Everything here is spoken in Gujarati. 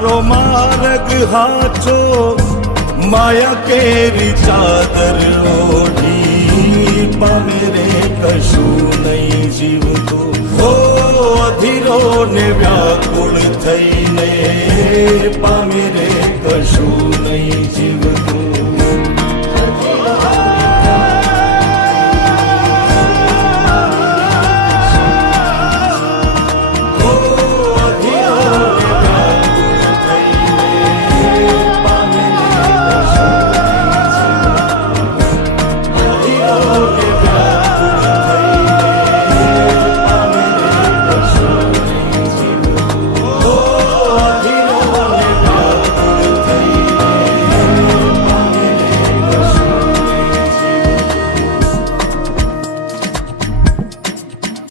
તારો માર્ગ હાચો માયા કેરી ચાદર ઓઢી પામે રે કશું નહીં જીવતું હો અધીરો ને વ્યાકુળ થઈને પામે રે કશું નહીં જીવ